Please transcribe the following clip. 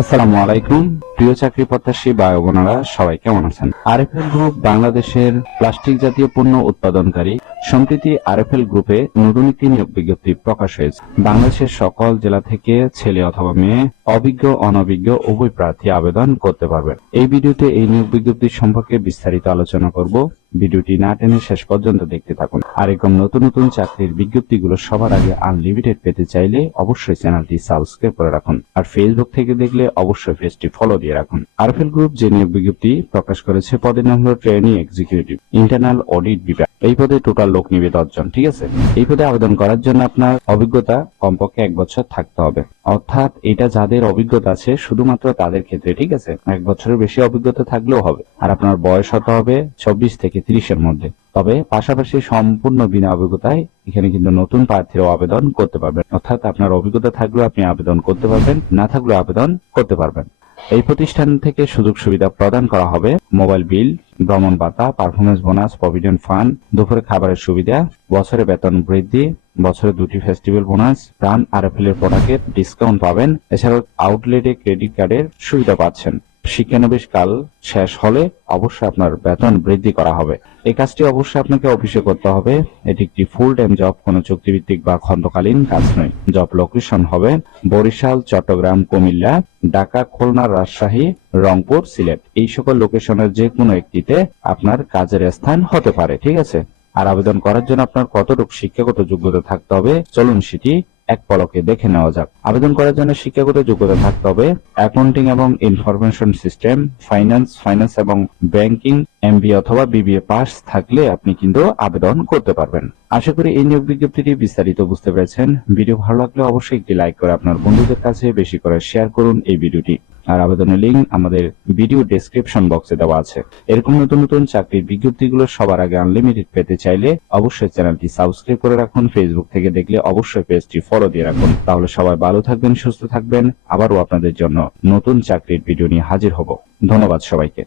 আসসালামু আলাইকুম। প্রিয় চাকরি প্রত্যাশী ভাই বোনেরা, সবাই কেমন আছেন? আরএফএল গ্রুপ বাংলাদেশের প্লাস্টিক জাতীয় পণ্য উৎপাদনকারী। সম্প্রতি আরএফএল গ্রুপে নতুন একটি নিয়োগ বিজ্ঞপ্তি প্রকাশ হয়েছে। বাংলাদেশের সকল জেলা থেকে ছেলে অথবা মেয়ে, অভিজ্ঞ অনভিজ্ঞ উভয় প্রার্থী আবেদন করতে পারবেন। এই ভিডিওতে এই নিয়োগ বিজ্ঞপ্তি সম্পর্কে বিস্তারিত আলোচনা করব। ভিডিওটি না টেনে শেষ পর্যন্ত দেখতে থাকুন। আর এরকম নতুন নতুন চাকরির বিজ্ঞপ্তিগুলো সবার আগে আনলিমিটেড পেতে চাইলে অবশ্যই চ্যানেলটি সাবস্ক্রাইব করে রাখুন। আর ফেসবুক থেকে দেখলে অবশ্যই পেজটি ফলো দিয়ে রাখুন। আরএফএল গ্রুপ যে নিয়োগ বিজ্ঞপ্তি প্রকাশ করেছে পদের নাম হলো ট্রেনি এক্সিকিউটিভ, ইন্টারনাল অডিট বিভাগ। এই পদে টোটাল লোক নিবে 10 জন। ঠিক আছে, এই পদে আবেদন করার জন্য আপনার অভিজ্ঞতা কমপক্ষে 1 বছর থাকতে হবে। অর্থাৎ এটা যাদের অভিজ্ঞতা আছে শুধুমাত্র তাদের ক্ষেত্রে। ঠিক আছে, 1 বছরের বেশি অভিজ্ঞতা থাকলেও হবে। আর আপনার বয়স হতে হবে 24 থেকে 30 এর মধ্যে। তবে পাশাপাশি সম্পূর্ণ বিনা অভিজ্ঞতায় এখানে কিন্তু নতুন প্রার্থীরাও আবেদন করতে পারবেন। অর্থাৎ আপনার অভিজ্ঞতা থাকলেও আপনি আবেদন করতে পারবেন, না থাকলেও আবেদন করতে পারবেন। এই প্রতিষ্ঠান থেকে সুযোগ সুবিধা প্রদান করা হবে: মোবাইল বিল, ভ্রমণ ভাতা, পারফরমেন্স বোনাস, প্রভিডেন্ট ফান্ড, দুপুরে খাবারের সুবিধা, বছরে বেতন বৃদ্ধি, বছরে 2টি ফেস্টিভ্যাল বোনাস, প্রাণ আরএফএল এর প্রোডাক্টের ডিসকাউন্ট পাবেন। এছাড়াও আউটলেটে ক্রেডিট কার্ডের সুবিধা পাচ্ছেন। শিক্ষানবিশ কাল শেষ হলে অবশ্যই আপনার বেতন বৃদ্ধি করা হবে। এই কাজটি অবশ্যই আপনাকে অফিসে করতে হবে। এটি একটি ফুল টাইম জব, কোনো চুক্তিভিত্তিক বা খণ্ডকালীন কাজ নয়। জব লোকেশন হবে বরিশাল, চট্টগ্রাম, কুমিল্লা, ঢাকা, খুলনা, রাজশাহী, রংপুর, সিলেট। এই সকল লোকেশনের যে কোনো একটিতে আপনার কাজের স্থান হতে পারে। ঠিক আছে, আর আবেদন করার জন্য আপনার কতটুকু শিক্ষাগত যোগ্যতা থাকতে হবে চলুন সেটি এক পলকে দেখে নেওয়া যাক। আবেদন করার জন্য শিক্ষাগত যোগ্যতা থাকতে হবে অ্যাকাউন্টিং এবং ইনফরমেশন সিস্টেম, ফাইন্যান্স এবং ব্যাংকিং, এমবিএ অথবা বিবিএ পাস থাকলে আপনি কিন্তু আবেদন করতে পারবেন। আশা করি এই নিয়োগ বিজ্ঞপ্তিটি বিস্তারিত বুঝতে পেরেছেন। ভিডিও ভালো লাগলে অবশ্যই একটি লাইক করে আপনার বন্ধুদের কাছে বেশি করে শেয়ার করুন এই ভিডিওটি। আর আবেদনের লিঙ্ক আমাদের ভিডিও ডেসক্রিপশন বক্সে দেওয়া আছে। এরকম নতুন নতুন চাকরির বিজ্ঞপ্তিগুলো সবার আগে আনলিমিটেড পেতে চাইলে অবশ্যই চ্যানেলটি সাবস্ক্রাইব করে রাখুন। ফেসবুক থেকে দেখলে অবশ্যই পেজটি ফলো দিয়ে রাখুন। তাহলে সবাই ভালো থাকবেন, সুস্থ থাকবেন। আবারও আপনাদের জন্য নতুন চাকরির ভিডিও নিয়ে হাজির হব। ধন্যবাদ সবাইকে।